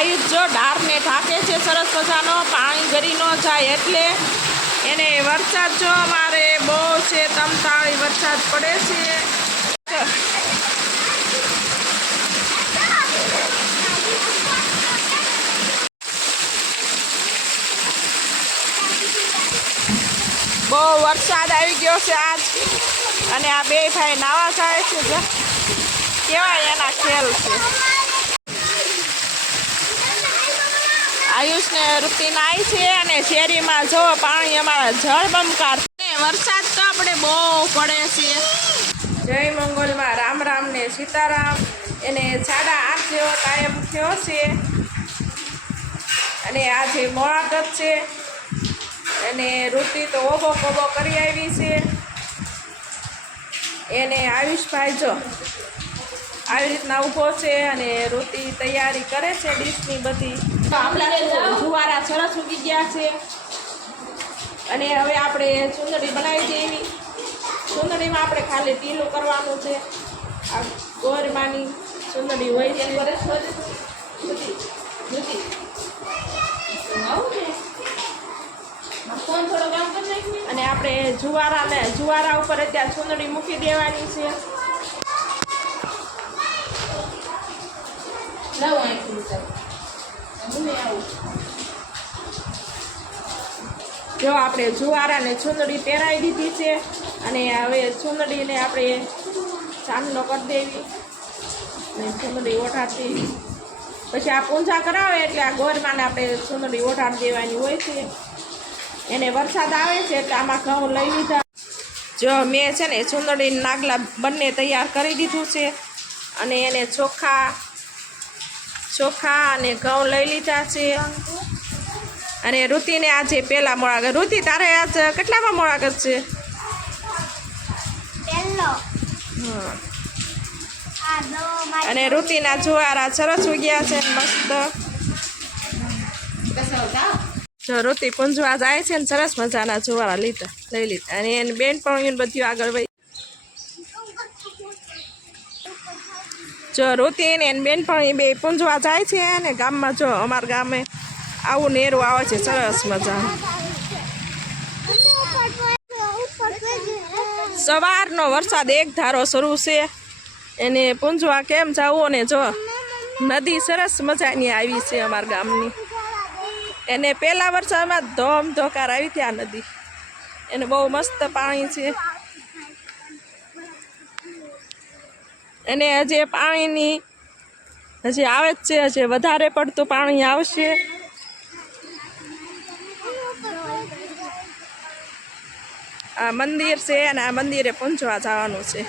આયુષ જો ડારને ઢાંકે છે, સરસ મજાનો, પાણી ગરી ન જાય એટલે એને વરસાદ જો અમારે બહુ છે, તમતાળી વરસાદ પડે છે. બહુ વરસાદ આવી ગયો છે આજ. અને આ બે ભાઈ નાવા જાય છે કેવાય એના ખેલ છે. આયુષને વૃત્તિને આવી છે અને શેરીમાં જો પાણી અમારા જળબંકાર વરસાદ તો આપણે બહુ પડે છે. જય મંગલમાં રામ રામ ને સીતારામ. એને સાડા આઠ જેવો ટાઈમ થયો છે. અને આજે મોળાકત છે. અને વૃત્તિ તો ઓબો કોબો કરી આવી છે. એને આયુષભાઈ જો આવી રીતના ઊભો છે અને રોટી તૈયારી કરે છે ડીશની બધી. આપણા જુવારા સરસ ઉગી ગયા છે. અને હવે આપણે સુંદરી બનાવી દેવી. સુંદરીમાં આપણે ખાલી ટીલું કરવાનું છે. આ ગોરમાની સુંદરી હોય છે. અને આપણે જુવારાને જુવારા ઉપર અત્યારે સુંદરી મૂકી દેવાની છે. જો આપણે જુવારાને ચુંદડી પહેરાવી દીધી છે અને હવે ચુંદડીને આપણે ચાંદલો કરી દેવી. અને ચુંદડી ઓઢાડતી. પછી આ પૂંજા કરાવે એટલે આ ગોરમાને આપણે ચુંદડી ઓઢાડી દેવાની હોય છે. એને વરસાદ આવે છે એટલે આમાં ઘઉં લઈ લીધા. જો મેં છે ને ચુંદડી નાગલા બંને તૈયાર કરી દીધું છે. અને એને ચોખા ચોખા અને ઘઉં લઈ લીધા છે. અને ઋતિને આજે પહેલા મોળાગર ઋતિ તારે આજ કેટલામાં મોળાગર છે? અને ઋતિના જુવારા સરસ ઉગ્યા છે મસ્ત. જો ઋતિ પૂંજવા જાય છે ને સરસ મજાના જુવારા લીધા લઈ લીધા. અને એની બેન પણ બધું આગળ વહી જો ઋતિ ને એની બેન પણ બે પૂંજવા જાય છે અને ગામમાં જો અમારા ગામે આવું નેરું આવે છે, સરસ મજા સવારનો વરસાદ એક ધારો શરૂ છે. એને પૂંજવા કેમ જવું ને જો? નદી સરસ મજાની આવી છે અમારા ગામની. એને પહેલા વરસાદમાં ધોમ ધોકાર આવી ત્યાં નદી. એને બહુ મસ્ત પાણી છે. અને હજી પાણીની હજી આવે જ છે, હજી વધારે પડતું પાણી આવશે. આ મંદિર છે અને આ મંદિરે પૂંજવા જવાનું છે.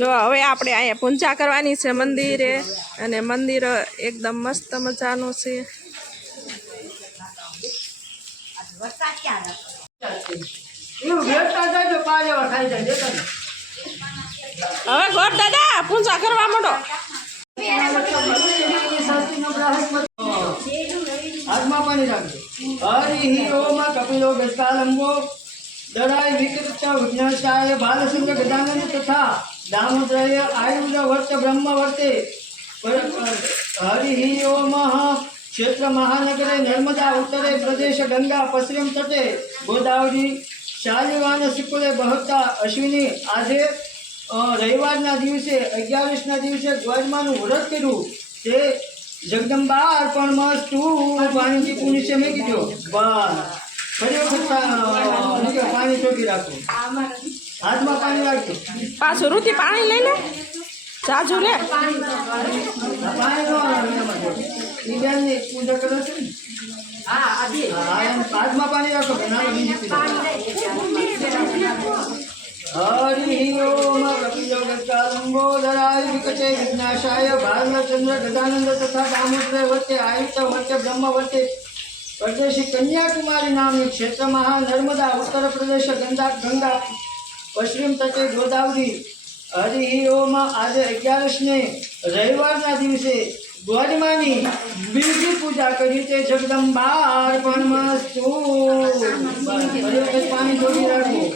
જો હવે આપણે અહીંયા પૂજા કરવાની છે મંદિરે અને મંદિર એકદમ મસ્ત મજાનું છે. હવે ઘર દાદા પૂજા કરવા માંડો. હાથમાં પાણી રાખજો. હરિ ઓમ કપિલો ગજકાલંબો દરાય વિકૃત વિઘ્નશાય બાલસુંદર ગજાનન તથા દામોદરાય આયુધ વર્ત બ્રહ્મ વર્તે હરિ ઓમ ક્ષેત્ર મહાનગરે, નર્મદા ઉત્તરે, પ્રદેશ ગંગા પશ્ચિમ તટે, ગોદાવરી શાલિવાન સિકુલે બહતા, અશ્વિની, આજે રવિવારના દિવસે, અગિયારીસના દિવસે દ્વારમાનું વ્રત કર્યું. તે જગદંબા અર્પણ મસ્તુ પાણીથી પુનિશે મેં કીધો બસ ફરી વખત પાણી ચોકી રાખો. હાથમાં પાણી રાખજો પાછું રૂતી પાણી લઈ લે. જાજુ લે. હાથમાં પાણી રાખો. હરિ ઓમ કપિલો વિકટે વિઘ્નાશાય ભાલચંદ્ર ગજાનંદ તથા દામોદર વચ્ચે આયુષ્ય વચ્ચે બ્રહ્મ વચ્ચે પરદેશી કન્યાકુમારી નામની ક્ષેત્રમાં નર્મદા ઉત્તર પ્રદેશ ગંગા ગંગા પશ્ચિમ તટે ગોદાવરી. હરિ ઓમ આજે અગિયારસને રવિવારના દિવસે ગોરમાની બીજી પૂજા કરી તે જગદંબા પણ મસ્તુ પાણી જોડી રાખવું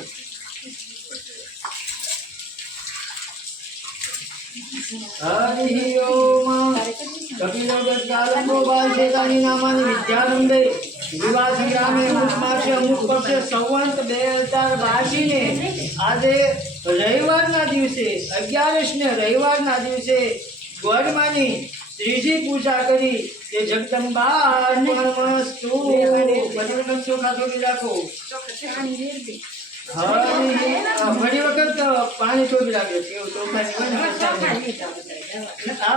હરિ કપિલો ગદગાલંબો બાલશેતાની નામાની વિદ્યારંભે વિવાહ સંગ્રામે અમુક માસે સંવંત બે હજાર બાસીને આજે રવિવારના દિવસે અગિયારસ ને રવિવારના દિવસે ગોરમાની ત્રીજી પૂજા કરી તે જગદંબા નમસ્તુ રાખો. હરિ અ, વખત પાણી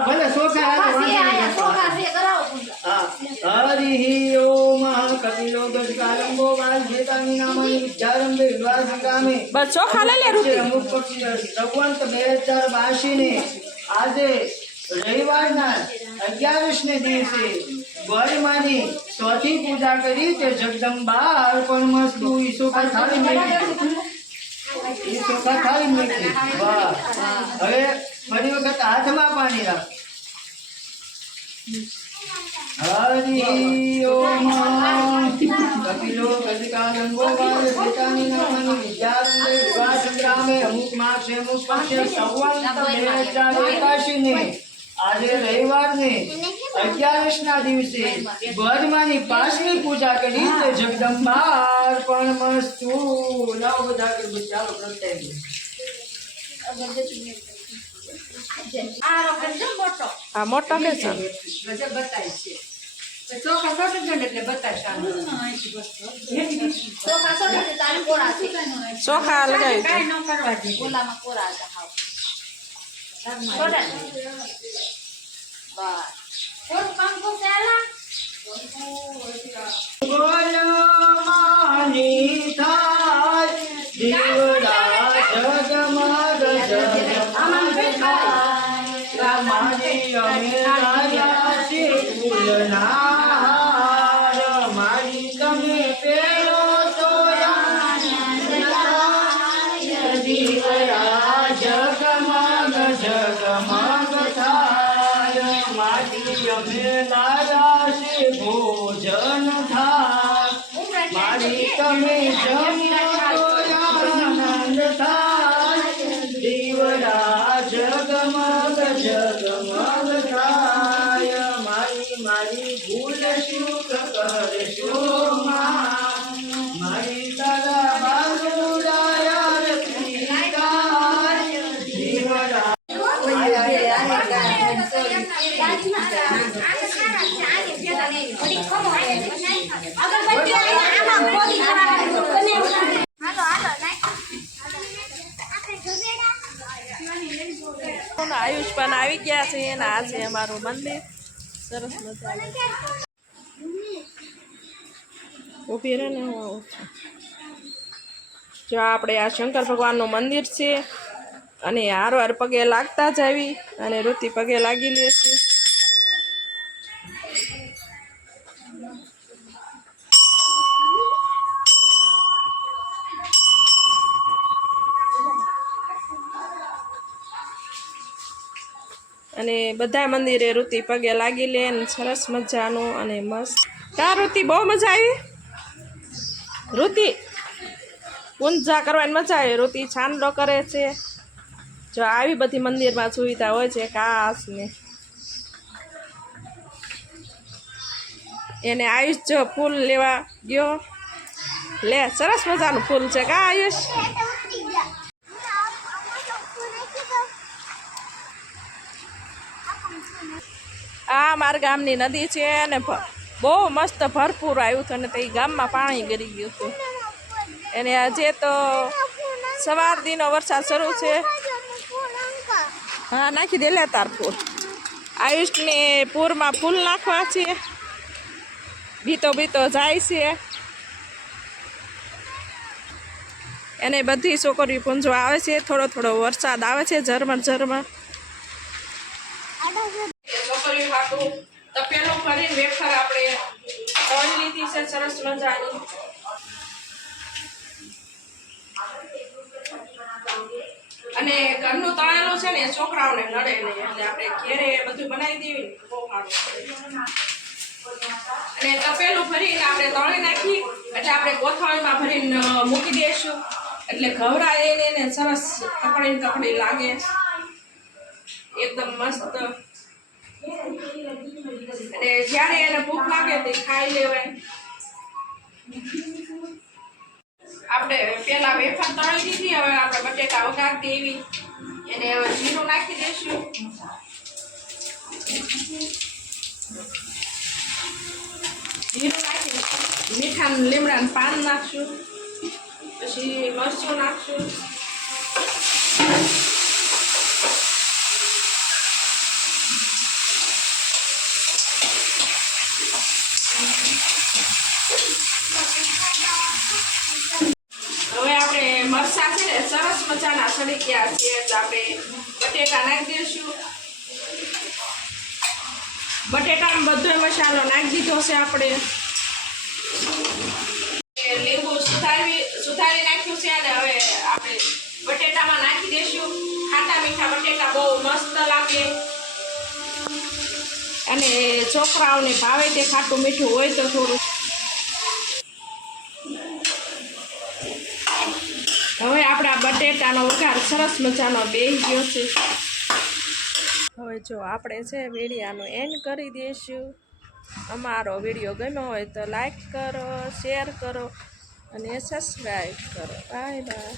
ભલે ચોખા. હરિ ઓમ કપિલો ગજકાલંબો નામાની બસ લઈ લે અમુક પક્ષી ભગવંત બે હજાર બાસી ને આજે રવિવારના અગિયારસ ને દિવસે ગૌરીમાની ચોથી પૂજા કરી તે જગદંબા અર્પણ મસ્તુ ઈસોખા થાળી મેળવી ઈસોખા થાળી મેળવી વાહ. હવે ફરી વખત હાથમાં પાણી રાખ. હરિ ઓમ. કપિલો કલિકાનંદો વાલ પિતાની નમન વિદ્યારંભે વિવાહ સંગ્રામે અમુક માસે અમુક પક્ષે સંવંત બે હજાર એકાશી ને આજે રવિવારને અગિયારસ ના દિવસે ગોધમાની પાંચમી પૂજા કરી તો જગદંબા અર્પણ મસ્તુ. લાવો બધા અગરબત્તી ચાલો પ્રત્યેક આ મોટો કે છે? ચોખા લગાવી દે. ગોલમાની થાય દીવડા જગમગ જગમગ થાય મારી મારી ભૂલ શું કરશો મારી દીવડા આયુષ પણ આવી ગયા છે અને આ છે અમારું મંદિર. સરસ મજાનું. ઊભી રહે જો આપણે આ શંકર ભગવાનનું મંદિર છે અને હાર વાર પગે લાગતા જ આવી અને ઋતિ પગે લાગી લે છે. બધા મંદિરે ઋતિ પગે લાગી લે ને સરસ મજાનું અને મસ્ત. કા ઋતિ? બહુ મજા આવી? ઋતિ? ઊંઝા કરવાની મજા આવે. ઋતિ છાંડો કરે છે. જો આવી બધી મંદિરમાં સુવિધા હોય છે કાશને એને આયુષ જો ફૂલ લેવા ગયો. લે, સરસ મજાનું ફૂલ છે. કા આયુષ આ મારા ગામની નદી છે અને બહુ મસ્ત ભરપૂર આવ્યું હતું અને તે ગામમાં પાણી ગરી ગયું હતું. એને આજે તો સવાર દીનો વરસાદ શરૂ છે. હા, નાખી દે તાર ફૂલ. આયુષને પૂરમાં ફૂલ નાખવા છે. બીતો બીતો જાય છે. એને બધી છોકરીઓ પૂંજવા આવે છે. થોડો થોડો વરસાદ આવે છે, ઝરમર ઝરમર. છોકરીઓ હાટું તપેલું ભરીને વેફર આપણે તળી લીધી છે, સરસ મજાની. અને ઘરનું તળેલું છે ને છોકરાઓને નડે નહીં, એટલે આપણે ઘેરે બધું બનાવી દેવી ને, બહુ સારું. અને તપેલું ભરીને આપણે તળી નાખી, એટલે આપણે કોથળીમાં ભરીને મૂકી દઈશું એટલે ઘવરાય એને સરસ ને કકડી લાગે. એકદમ મસ્ત. અને જ્યારે એને ભૂખ લાગે તે ખાઈ લેવાય. આપણે પેલા વેફર તળી દીધી, હવે આપણે બટેટા વઘાર દેવી એને હવે જીરું નાખી દઈશું. જીરું નાખી મીઠા લીમડાનું પાન નાખશું. પછી મરચું નાખશું હવે આપણે મરચાં છે ને સરસ સડી ગયા છે આપણે બટેટા નાખી દઈશું. બટેટામાં બધો મસાલો નાખી દીધો છે આપણે. લીંબુ સુધારી સુધારી નાખ્યું છે અને હવે આપણે બટેટામાં નાખી દઈશું. ખાટા મીઠા બટેટા બહુ મસ્ત લાગે. અને છોકરાઓને ભાવે તે ખાટું મીઠું હોય તો થોડું હવે આપણા બટેટાનો વઘાર સરસ મજાનો બેહી ગયો છે. હવે જો આપણે છે વિડીયાનો એન્ડ કરી દઈશું. અમારો વીડિયો ગમ્યો હોય તો લાઈક કરો શેર કરો અને સબસ્ક્રાઈબ કરો. Bye bye